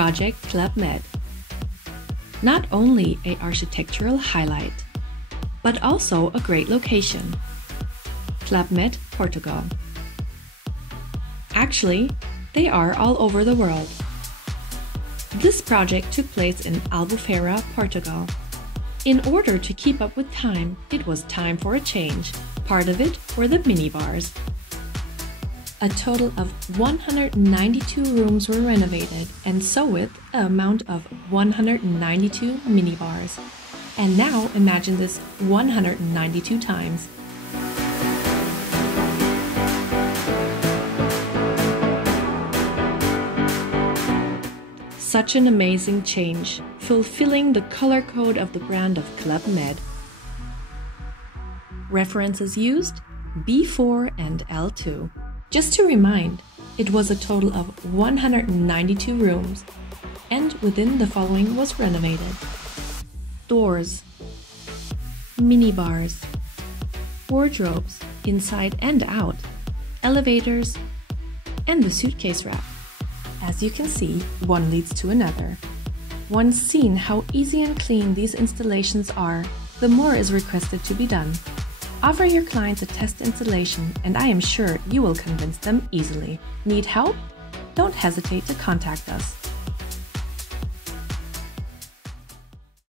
Project Club Med. Not only an architectural highlight, but also a great location. Club Med, Portugal. Actually, they are all over the world. This project took place in Albufeira, Portugal. In order to keep up with time, it was time for a change. Part of it were the minibars. A total of 192 rooms were renovated, and so with an amount of 192 minibars. And now imagine this 192 times. Such an amazing change, fulfilling the color code of the brand of Club Med. References used: B4 and L2. Just to remind, it was a total of 192 rooms, and within the following was renovated: doors, minibars, wardrobes inside and out, elevators, and the suitcase rack. As you can see, one leads to another. Once seen how easy and clean these installations are, the more is requested to be done. Offer your clients a test installation, and I am sure you will convince them easily. Need help? Don't hesitate to contact us.